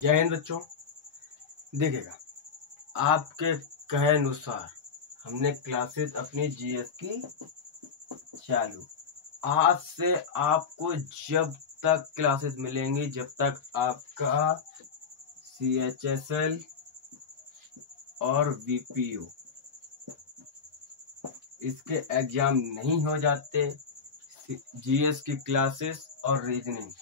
जय हिंद बच्चों। देखिएगा, आपके कहे अनुसार हमने क्लासेस अपनी जीएस की चालू। आज से आपको जब तक क्लासेस मिलेंगी, जब तक आपका CHSL और VPO इसके एग्जाम नहीं हो जाते, जीएस की क्लासेस और रीजनिंग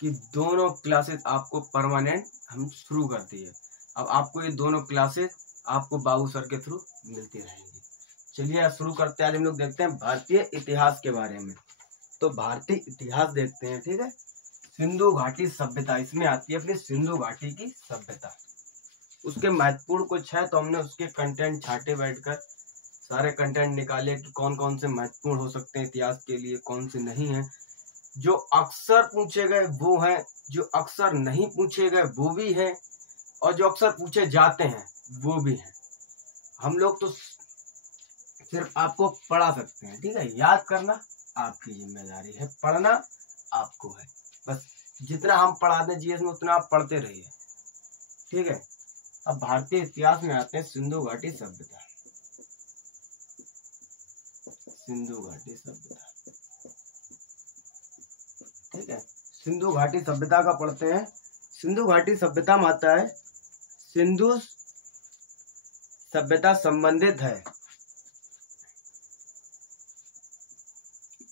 की दोनों क्लासेस आपको परमानेंट हम शुरू कर दिए। अब आपको ये दोनों क्लासेस आपको बाबू सर के थ्रू मिलती रहेंगी। चलिए शुरू करते हैं। आज हम लोग देखते हैं भारतीय इतिहास के बारे में। तो भारतीय इतिहास देखते हैं, ठीक है। सिंधु घाटी सभ्यता इसमें आती है, अपनी सिंधु घाटी की सभ्यता। उसके महत्वपूर्ण कुछ है तो हमने उसके कंटेंट छाटे बैठकर सारे कंटेंट निकाले कि कौन कौन से महत्वपूर्ण हो सकते हैं इतिहास के लिए, कौन से नहीं है। जो अक्सर पूछे गए वो हैं, जो अक्सर नहीं पूछे गए वो भी हैं, और जो अक्सर पूछे जाते हैं वो भी हैं। हम लोग तो सिर्फ आपको पढ़ा सकते हैं, ठीक है। याद करना आपकी जिम्मेदारी है, पढ़ना आपको है। बस जितना हम पढ़ा दें जीएस में उतना आप पढ़ते रहिए, ठीक है। अब भारतीय इतिहास में आते हैं सिंधु घाटी सभ्यता। सिंधु घाटी सभ्यता, ठीक है। सिंधु घाटी सभ्यता का पढ़ते हैं। सिंधु घाटी सभ्यता में आता है सिंधु सभ्यता संबंधित है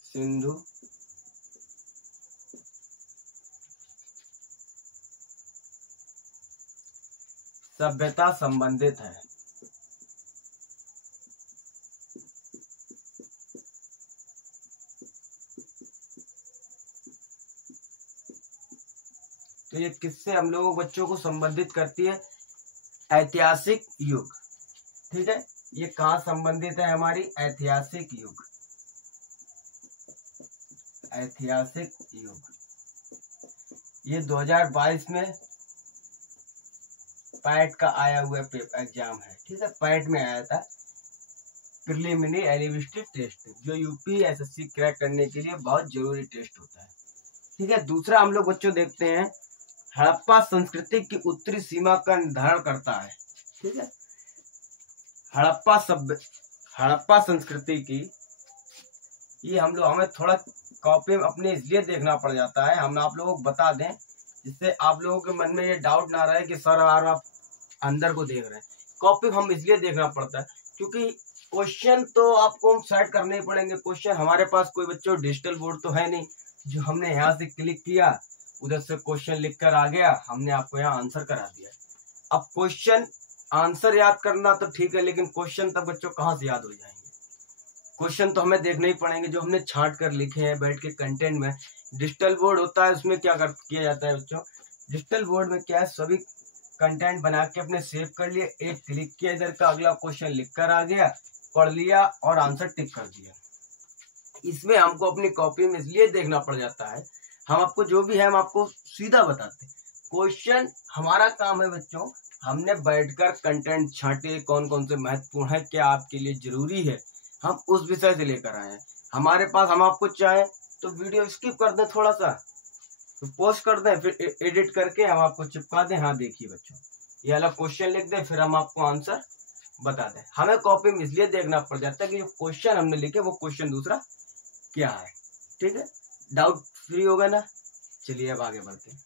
सिंधु सभ्यता संबंधित है। तो ये किससे हम लोगों बच्चों को संबंधित करती है? ऐतिहासिक युग, ठीक है। ये कहाँ संबंधित है? हमारी ऐतिहासिक युग। ऐतिहासिक युग ये 2022 में पैट का आया हुआ एग्जाम है, ठीक है। पैट में आया था प्रिलिमिनरी एलिजिबिलिटी टेस्ट, जो UPSSC क्रैक करने के लिए बहुत जरूरी टेस्ट होता है, ठीक है। दूसरा हम लोग बच्चों देखते हैं हड़प्पा संस्कृति की उत्तरी सीमा का निर्धारण करता है, ठीक है। हड़प्पा संस्कृति की ये हमें थोड़ा कॉपी में अपने इसलिए देखना पड़ जाता है, हम आप लोगों को बता दें जिससे आप लोगों के मन में ये डाउट ना रहे कि सर आप अंदर को देख रहे हैं। कॉपी हम इसलिए देखना पड़ता है क्योंकि क्वेश्चन तो आपको हम सेट करने ही पड़ेंगे। क्वेश्चन हमारे पास कोई बच्चों डिजिटल बोर्ड तो है नहीं जो हमने यहाँ से क्लिक किया उधर से क्वेश्चन लिख कर आ गया, हमने आपको यहाँ आंसर करा दिया। अब क्वेश्चन आंसर याद करना तो ठीक है, लेकिन क्वेश्चन तक बच्चों कहाँ से याद हो जाएंगे? क्वेश्चन तो हमें देखने ही पड़ेंगे जो हमने छांट कर लिखे हैं बैठ के कंटेंट में। डिजिटल बोर्ड होता है, उसमें क्या किया जाता है बच्चों? डिजिटल बोर्ड में क्या है, सभी कंटेंट बना के अपने सेव कर लिए, एक क्लिक किया इधर का, अगला क्वेश्चन लिख कर आ गया, पढ़ लिया और आंसर टिक कर दिया। इसमें हमको अपनी कॉपी में इसलिए देखना पड़ जाता है, हम आपको जो भी है हम आपको सीधा बताते हैं। क्वेश्चन हमारा काम है बच्चों, हमने बैठकर कंटेंट छांटे कौन कौन से महत्वपूर्ण है, क्या आपके लिए जरूरी है, हम उस विषय से लेकर आए हैं। हमारे पास हम आपको चाहे तो वीडियो स्किप कर दें, थोड़ा सा तो पोस्ट कर दें, फिर एडिट करके हम आपको चिपका दें। हाँ देखिए बच्चों, ये अलग क्वेश्चन लिख दें, फिर हम आपको आंसर बता दें। हमें कॉपी में इसलिए देखना पड़ जाता है कि जो क्वेश्चन हमने लिखे वो क्वेश्चन दूसरा क्या है, ठीक है। डाउट फ्री होगा ना? चलिए अब आगे बढ़ते हैं।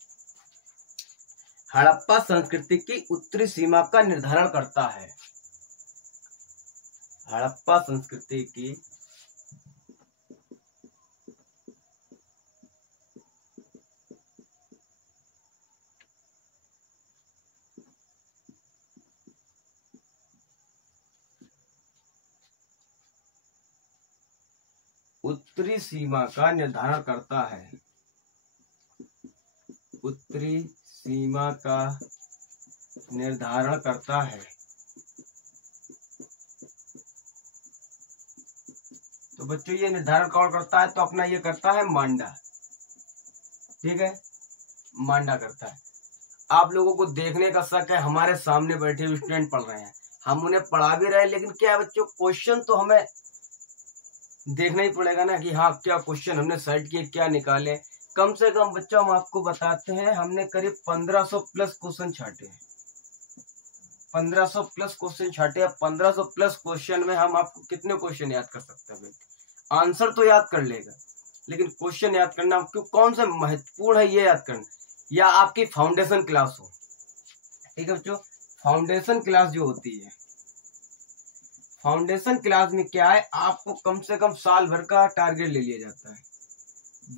हड़प्पा संस्कृति की उत्तरी सीमा का निर्धारण करता है। हड़प्पा संस्कृति की उत्तरी सीमा का निर्धारण करता है। उत्तरी सीमा का निर्धारण करता है। तो बच्चों ये निर्धारण कौन करता है? तो अपना ये करता है मांडा, ठीक है। मांडा करता है। आप लोगों को देखने का शक है, हमारे सामने बैठे हुए स्टूडेंट पढ़ रहे हैं, हम उन्हें पढ़ा भी रहे हैं, लेकिन क्या है बच्चों, क्वेश्चन तो हमें देखना ही पड़ेगा ना कि हाँ क्या क्वेश्चन हमने सेट किए, क्या निकाले। कम से कम बच्चों हम आपको बताते हैं, हमने करीब 1500 प्लस क्वेश्चन छाटे हैं। 1500 प्लस क्वेश्चन छाटे। अब 1500 प्लस क्वेश्चन में हम आपको कितने क्वेश्चन याद कर सकते हैं? आंसर तो याद कर लेगा, लेकिन क्वेश्चन याद करना क्यों, कौन से महत्वपूर्ण है ये याद करना। या आपकी फाउंडेशन क्लास हो, ठीक है बच्चों, फाउंडेशन क्लास जो होती है, फाउंडेशन क्लास में क्या है, आपको कम से कम साल भर का टारगेट ले लिया जाता है।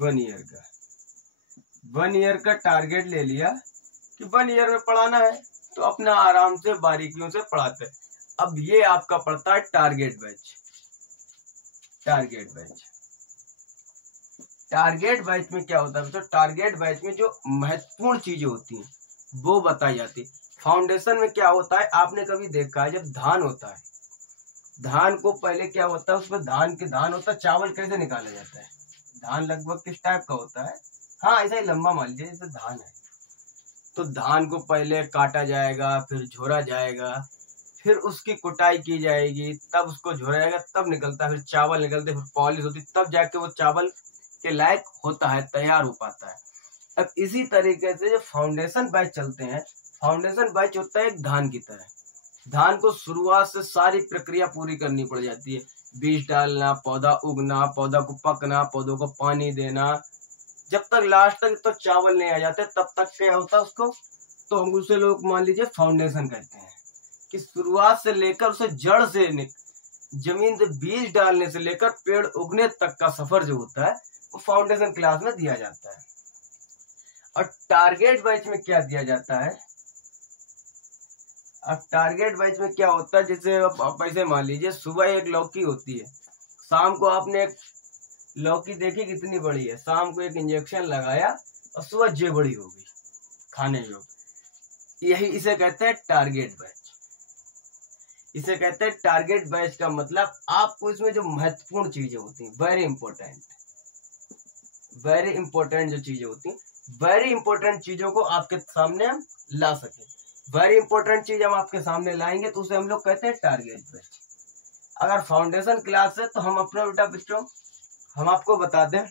1 ईयर का, 1 ईयर का टारगेट ले लिया कि 1 ईयर में पढ़ाना है, तो अपना आराम से बारीकियों से पढ़ाते हैं। अब ये आपका पड़ता है target batch. Target batch, target batch में क्या होता है बच्चों, टारगेट बैच में जो महत्वपूर्ण चीजें होती हैं वो बताई जाती है। फाउंडेशन में क्या होता है, आपने कभी देखा है जब धान होता है, धान को पहले क्या होता है, उसमें धान होता है, चावल कैसे निकाला जाता है, धान लगभग किस टाइप का होता है, हाँ ऐसा ही लंबा मान लीजिए जैसे धान है। तो धान को पहले काटा जाएगा, फिर झोरा जाएगा, फिर उसकी कुटाई की जाएगी, तब उसको झोरा जाएगा, तब निकलता है, फिर चावल निकलते, फिर पॉलिश होती, तब जाके वो चावल के लायक होता है, तैयार हो पाता है। अब इसी तरीके से जो फाउंडेशन बैच चलते हैं, फाउंडेशन बैच होता है एक धान की तरह। धान को शुरुआत से सारी प्रक्रिया पूरी करनी पड़ जाती है, बीज डालना, पौधा उगना, पौधा को पकना, पौधों को पानी देना, जब तक लास्ट तक तो चावल नहीं आ जाते तब तक क्या होता है उसको, तो हम उसे लोग मान लीजिए फाउंडेशन कहते हैं। कि शुरुआत से लेकर उसे जड़ से जमीन से बीज डालने से लेकर पेड़ उगने तक का सफर जो होता है वो फाउंडेशन क्लास में दिया जाता है। और टारगेट बैच में क्या दिया जाता है, अब टारगेट बैच में क्या होता है, जैसे आप ऐसे मान लीजिए सुबह एक लौकी होती है, शाम को आपने एक लौकी देखी कितनी बड़ी है, शाम को एक इंजेक्शन लगाया और सुबह जे बड़ी हो गई खाने योग्य। यही इसे कहते हैं टारगेट बैच। इसे कहते हैं टारगेट बैच का मतलब आपको इसमें जो महत्वपूर्ण चीजें होती हैं, वेरी इंपॉर्टेंट जो चीजें होती हैं, वेरी इंपॉर्टेंट चीजों को आपके सामने हम ला सके। वेरी इंपॉर्टेंट चीज हम आपके सामने लाएंगे तो उसे हम लोग कहते हैं टारगेट बैच। अगर फाउंडेशन क्लास है तो हम अपना बेटा बच्चों हम आपको बता दें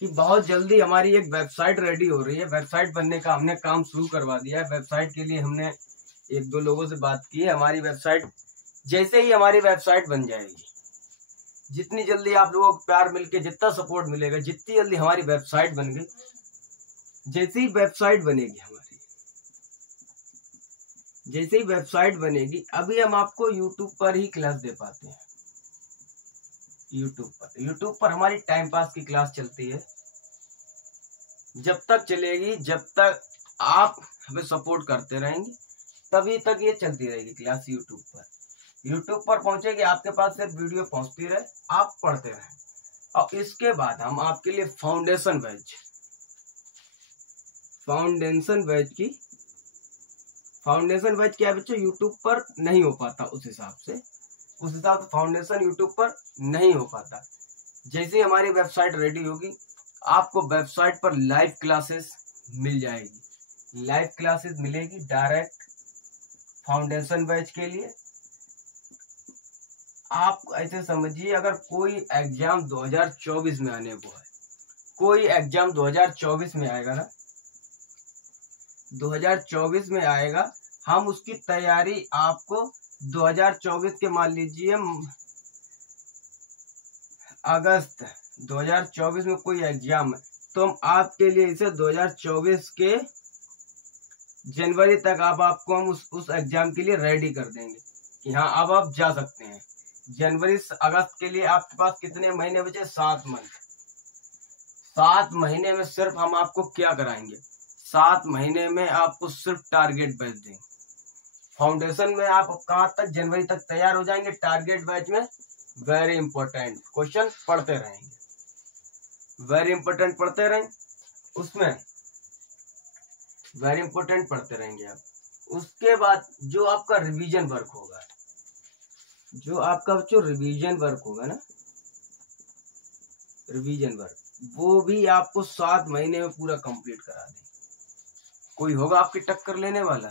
कि बहुत जल्दी हमारी एक वेबसाइट रेडी हो रही है। वेबसाइट बनने का हमने काम शुरू करवा दिया है। वेबसाइट के लिए हमने 1-2 लोगों से बात की है। हमारी वेबसाइट जैसे ही हमारी वेबसाइट बन जाएगी, जितनी जल्दी आप लोगों को प्यार मिलके जितना सपोर्ट मिलेगा, जितनी जल्दी हमारी वेबसाइट बन गई, जैसे ही वेबसाइट बनेगी हमारी, जैसे ही वेबसाइट बनेगी, अभी हम आपको यूट्यूब पर ही क्लास दे पाते हैं। यूट्यूब पर हमारी टाइम पास की क्लास चलती है, जब तक चलेगी, जब तक आप हमें सपोर्ट करते रहेंगे तभी तक ये चलती रहेगी क्लास यूट्यूब पर। यूट्यूब पर पहुंचेगी, आपके पास सिर्फ वीडियो पहुंचती रहे, आप पढ़ते रहें। और इसके बाद हम आपके लिए फाउंडेशन बैच क्या है बच्चों, यूट्यूब पर नहीं हो पाता, उस हिसाब से फाउंडेशन यूट्यूब पर नहीं हो पाता। जैसे हमारी वेबसाइट रेडी होगी, आपको वेबसाइट पर लाइव क्लासेस मिल जाएगी, लाइव क्लासेस मिलेगी डायरेक्ट फाउंडेशन बैच के लिए। आप ऐसे समझिए, अगर कोई एग्जाम 2024 में आने को है, कोई एग्जाम 2024 में आएगा ना, 2024 में आएगा, हम उसकी तैयारी आपको 2024 के मान लीजिए अगस्त 2024 में कोई एग्जाम है तो हम आपके लिए इसे 2024 के जनवरी तक आपको हम उस एग्जाम के लिए रेडी कर देंगे कि हाँ अब आप जा सकते हैं। जनवरी से अगस्त के लिए आपके पास कितने महीने बचे, 7 मंथ। 7 महीने में सिर्फ हम आपको क्या कराएंगे, 7 महीने में आपको सिर्फ टारगेट बैच देंगे। फाउंडेशन में आप कहाँ तक, जनवरी तक तैयार हो जाएंगे। टारगेट बैच में वेरी इंपॉर्टेंट क्वेश्चन पढ़ते रहेंगे, वेरी इंपॉर्टेंट पढ़ते रहेंगे, उसमें वेरी इंपॉर्टेंट पढ़ते रहेंगे आप। उसके बाद जो आपका रिवीजन वर्क होगा, जो आपका जो रिवीजन वर्क होगा ना, रिवीजन वर्क, वो भी आपको 7 महीने में पूरा कंप्लीट करा देंगे। कोई होगा आपकी टक्कर लेने वाला?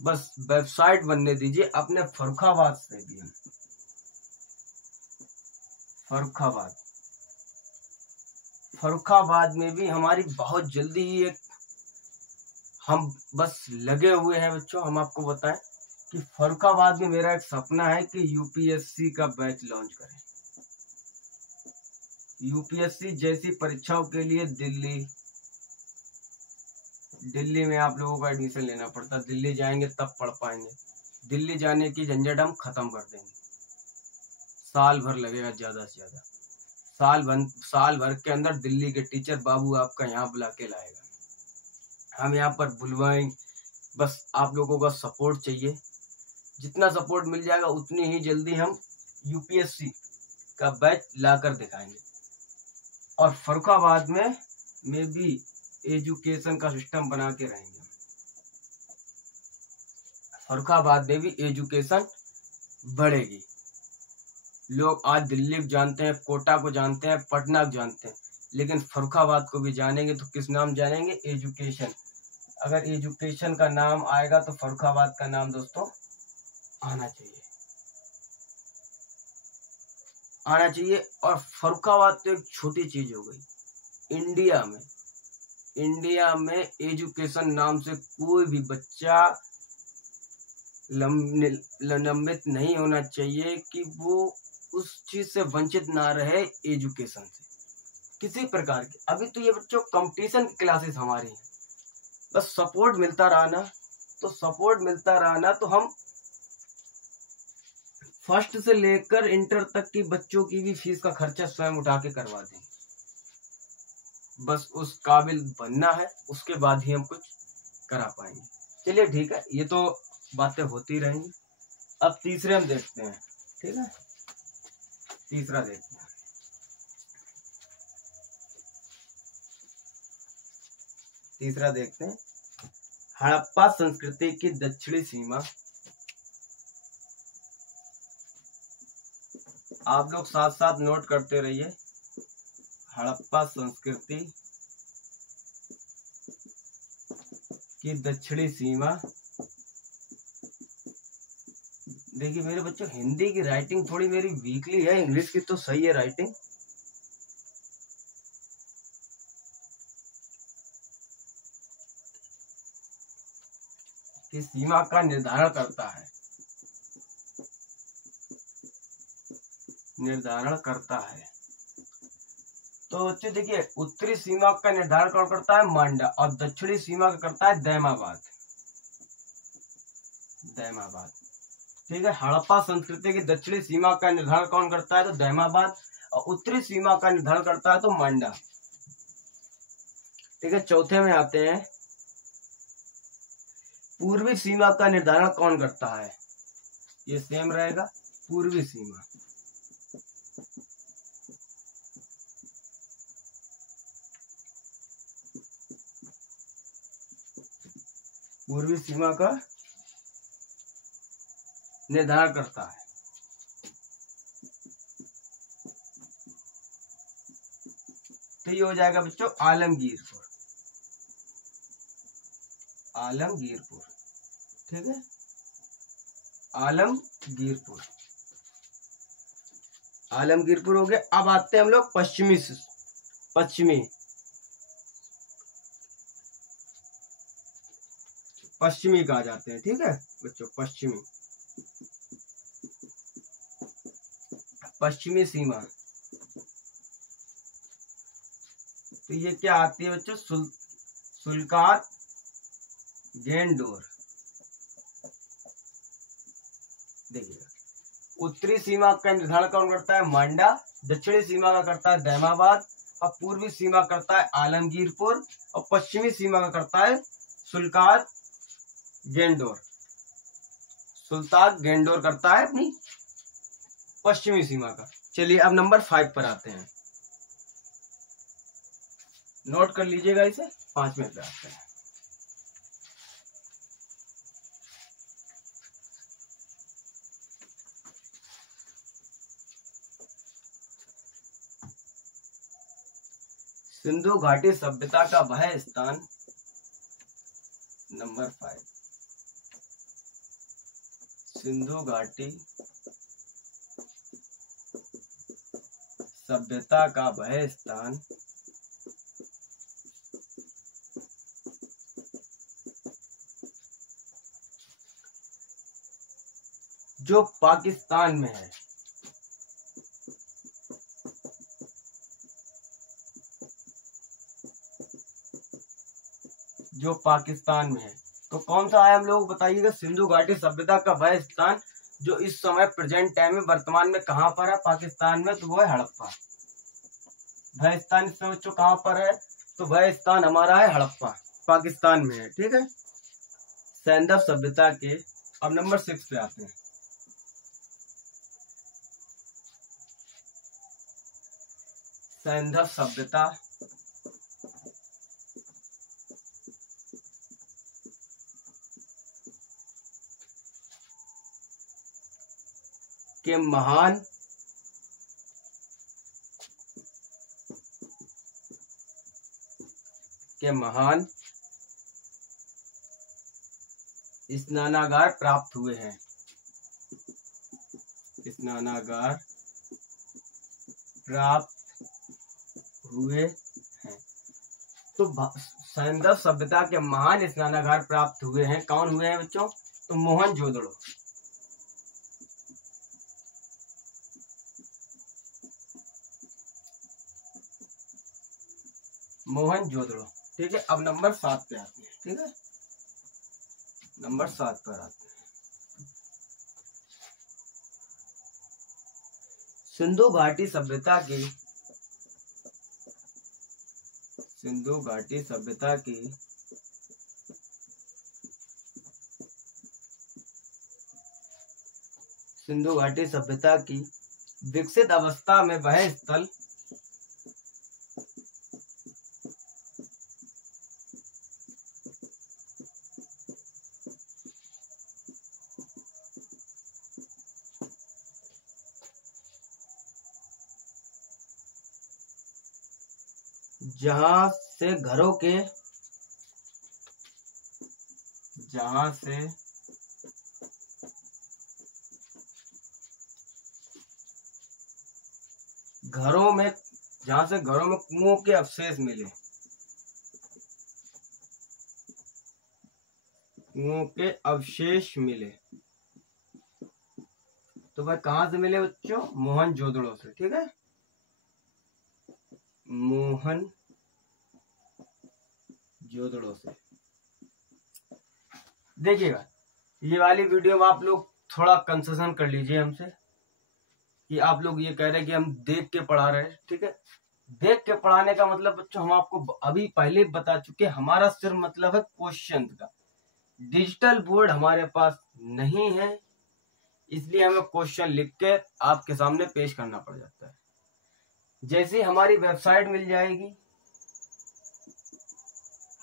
बस वेबसाइट बनने दीजिए अपने फर्रुखाबाद से भी। फर्रुखाबाद। फर्रुखाबाद में भी हमारी बहुत जल्दी ही एक, हम बस लगे हुए हैं बच्चों, हम आपको बताएं कि फर्रुखाबाद में मेरा एक सपना है कि यूपीएससी का बैच लॉन्च करें। यूपीएससी जैसी परीक्षाओं के लिए दिल्ली में आप लोगों को एडमिशन लेना पड़ता, दिल्ली जाएंगे तब पढ़ पाएंगे। दिल्ली जाने की झंझट हम खत्म कर देंगे। साल भर लगेगा ज्यादा से ज्यादा, साल भर के अंदर दिल्ली के टीचर बाबू आपका यहाँ बुला के लाएगा। हम यहाँ पर बुलवाएंगे, बस आप लोगों का सपोर्ट चाहिए। जितना सपोर्ट मिल जाएगा उतनी ही जल्दी हम यूपीएससी का बैच लाकर दिखाएंगे। और फर्रुखाबाद में भी एजुकेशन का सिस्टम बना के रहेंगे। फर्रुखाबाद में भी एजुकेशन बढ़ेगी। लोग आज दिल्ली को जानते हैं, कोटा को जानते हैं, पटना को जानते हैं, लेकिन फर्रुखाबाद को भी जानेंगे तो किस नाम जानेंगे? एजुकेशन। अगर एजुकेशन का नाम आएगा तो फर्रुखाबाद का नाम दोस्तों आना चाहिए। और फर्रुखाबाद तो एक छोटी चीज हो गई। इंडिया में एजुकेशन नाम से कोई भी बच्चा लंबित नहीं होना चाहिए कि वो उस चीज से वंचित ना रहे, एजुकेशन से किसी प्रकार की। अभी तो ये बच्चों कंपटीशन की क्लासेस हमारी हैं, बस सपोर्ट मिलता रहना तो हम फर्स्ट से लेकर इंटर तक की बच्चों की भी फीस का खर्चा स्वयं उठा के करवा देंगे। बस उस काबिल बनना है, उसके बाद ही हम कुछ करा पाएंगे। चलिए ठीक है, ये तो बातें होती रहेंगी। अब तीसरे हम देखते हैं, ठीक है, तीसरा देखते हैं। तीसरा देखते हैं, हड़प्पा संस्कृति की दक्षिणी सीमा। आप लोग साथ साथ नोट करते रहिए। हड़प्पा संस्कृति की दक्षिणी सीमा। देखिए मेरे बच्चों, हिंदी की राइटिंग थोड़ी मेरी वीकली है, इंग्लिश की तो सही है राइटिंग। की सीमा का निर्धारण करता है। तो बच्चों देखिए, उत्तरी सीमा का निर्धारण कौन करता है? मांडा। और दक्षिणी सीमा का करता है दैमाबाद। ठीक है, हड़प्पा संस्कृति की दक्षिणी सीमा का निर्धारण कौन करता है? तो दैमाबाद। और उत्तरी सीमा का निर्धारण करता है तो मांडा। ठीक है, चौथे में आते हैं, पूर्वी सीमा का निर्धारण कौन करता है? ये सेम रहेगा, पूर्वी सीमा। पूर्वी सीमा का निर्धारण करता है। तो ये हो जाएगा बच्चों आलमगीरपुर। ठीक है, आलमगीरपुर हो गया। अब आते हैं हम लोग पश्चिमी कहा जाते हैं। ठीक है बच्चों, पश्चिमी सीमा। तो ये क्या आती है बच्चों? सुल्तान गेंडोर। देखिएगा, उत्तरी सीमा का निर्धारण कौन करता है? मांडा। दक्षिणी सीमा का करता है दैमाबाद। और पूर्वी सीमा करता है आलमगीरपुर। और पश्चिमी सीमा का करता है सुल्तान गेंडोर करता है अपनी पश्चिमी सीमा का। चलिए अब नंबर 5 पर आते हैं, नोट कर लीजिएगा इसे। 5वें पे आते हैं। सिंधु घाटी सभ्यता का वह स्थान। नंबर 5, सिंधु घाटी सभ्यता का वह स्थान जो पाकिस्तान में है। जो पाकिस्तान में है, तो कौन सा है हम लोग बताइएगा। सिंधु घाटी सभ्यता का वह स्थान जो इस समय प्रेजेंट टाइम में वर्तमान में कहाँ पर है, पाकिस्तान में, तो वो है हड़प्पा। वह स्थान इस समय जो कहाँ पर है, तो वह स्थान हमारा है हड़प्पा, पाकिस्तान में है। ठीक है, सैंधव सभ्यता के, अब नंबर 6 पे आते हैं। सैंधव सभ्यता के महान स्नानागार प्राप्त हुए हैं। स्नानागार प्राप्त हुए हैं। तो सैंधव सभ्यता के महान स्नानागार प्राप्त हुए हैं। कौन हुए हैं बच्चों, तो मोहनजोदड़ो। मोहनजोदड़ो। ठीक है, अब नंबर 7 पे आते हैं। ठीक है, नंबर 7 पर आते हैं। सिंधु घाटी सभ्यता की विकसित अवस्था में वह स्थल जहां से घरों में कुओं के अवशेष मिले। तो भाई कहाँ से मिले बच्चों, मोहनजोदड़ो से। ठीक है, मोहनजोदड़ो से। देखिएगा, ये वाली वीडियो में आप लोग थोड़ा कंसेशन कर लीजिए हमसे, कि आप लोग ये कह रहे हैं कि हम देख के पढ़ा रहे हैं। ठीक है, देख के पढ़ाने का मतलब बच्चों हम आपको अभी पहले बता चुके, हमारा सिर्फ मतलब है क्वेश्चन का। डिजिटल बोर्ड हमारे पास नहीं है, इसलिए हमें क्वेश्चन लिख के आपके सामने पेश करना पड़ जाता है। जैसे हमारी वेबसाइट मिल जाएगी,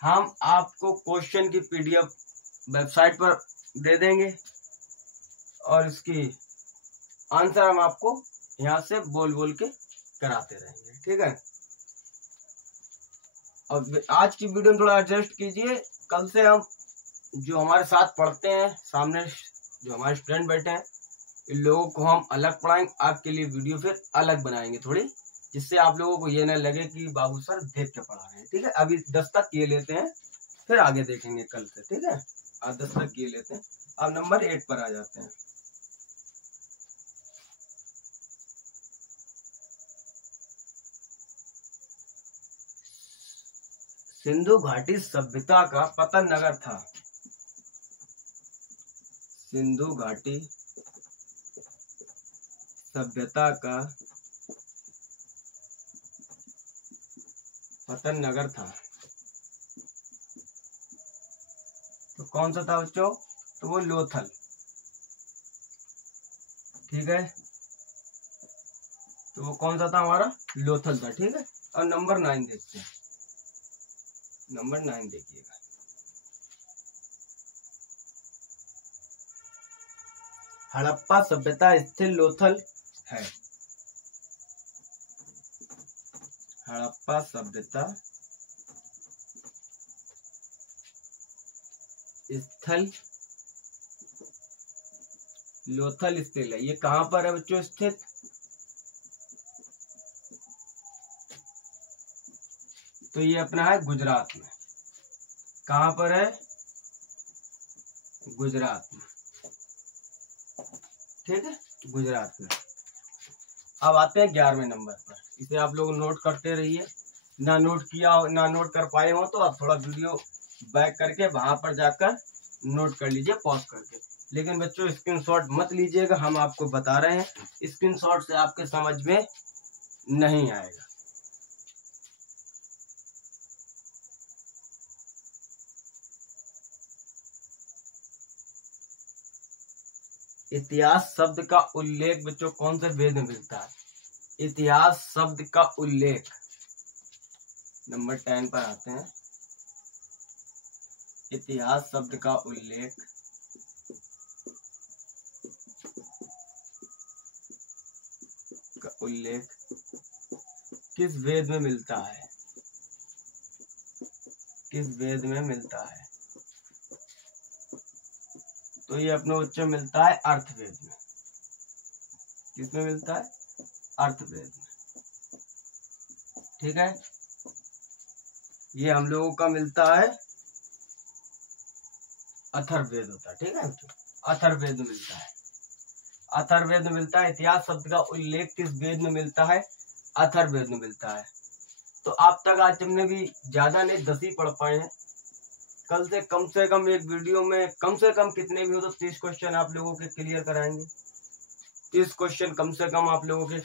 हम आपको क्वेश्चन की पीडीएफ वेबसाइट पर दे देंगे और इसकी आंसर हम आपको यहाँ से बोल बोल के कराते रहेंगे। ठीक है, और आज की वीडियो में थोड़ा एडजस्ट कीजिए। कल से हम जो हमारे साथ पढ़ते हैं, सामने जो हमारे स्टूडेंट बैठे हैं, इन लोगों को हम अलग पढ़ाएंगे। आपके लिए वीडियो फिर अलग बनाएंगे थोड़ी, जिससे आप लोगों को ये न लगे कि बाबू सर देख के पढ़ा रहे हैं। ठीक है, अभी 10 तक किए लेते हैं, फिर आगे देखेंगे कल से। ठीक है, आज 10 तक किए लेते हैं। अब नंबर 8 पर आ जाते हैं। सिंधु घाटी सभ्यता का पतन नगर था। सिंधु घाटी सभ्यता का पतन नगर था। तो कौन सा था बच्चों, तो वो लोथल। ठीक है, तो वो कौन सा था हमारा, लोथल था। ठीक है, और नंबर 9 देखते हैं। नंबर 9 देखिएगा। हड़प्पा सभ्यता स्थिर लोथल है। हड़प्पा सभ्यता स्थल लोथल स्थित है। ये कहाँ पर है बच्चों स्थित, तो ये अपना है गुजरात में। कहाँ पर है? गुजरात में। ठीक है, गुजरात में। अब आते हैं 11वें नंबर पर। इसे आप लोग नोट करते रहिए। ना नोट कर पाए हो तो आप थोड़ा वीडियो बैक करके वहां पर जाकर नोट कर लीजिए पॉज करके। लेकिन बच्चों स्क्रीनशॉट मत लीजिएगा, हम आपको बता रहे हैं, स्क्रीनशॉट से आपके समझ में नहीं आएगा। इतिहास शब्द का उल्लेख बच्चों कौन से वेद में मिलता है? इतिहास शब्द का उल्लेख नंबर 10 पर आते हैं। इतिहास शब्द का उल्लेख किस वेद में मिलता है? किस वेद में मिलता है? तो ये अपने बच्चों मिलता है अर्थवेद में। किसमें मिलता है? अर्थवेद में। ठीक है, ये हम लोगों का मिलता है अथर्ववेद होता है। ठीक है, अथर्ववेद में मिलता है। अथर्ववेद में मिलता है। इतिहास शब्द का उल्लेख किस वेद में मिलता है? अथर्ववेद में मिलता है। तो आप तक आज हमने भी ज्यादा नहीं 10 ही पढ़ पाए हैं। कल से कम एक वीडियो में कम से कम कितने भी हो तो 30 क्वेश्चन आप लोगों के क्लियर कराएंगे। 30 क्वेश्चन कम से कम आप लोगों के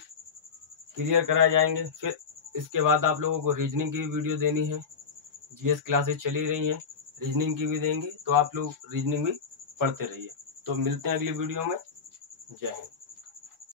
क्लियर कराए जाएंगे। फिर इसके बाद आप लोगों को रीजनिंग की भी वीडियो देनी है। जीएस क्लासेस चली रही हैं, रीजनिंग की भी देंगे, तो आप लोग रीजनिंग भी पढ़ते रहिए। तो मिलते हैं अगली वीडियो में। जय हिंद।